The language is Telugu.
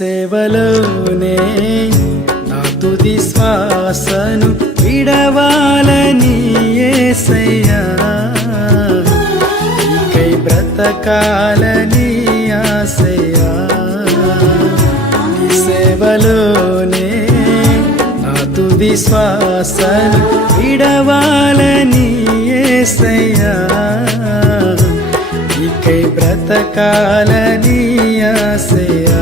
సేవలోనే నా తుది శ్వాసను విడవాలని యేసయ్యా, నీకై బ్రతకాలని ఆశయ్యా. నీ సేవలోనే నా తుది శ్వాసను విడవాలని యేసయ్యా, నీకై బ్రతకాలని ఆశయ్యా.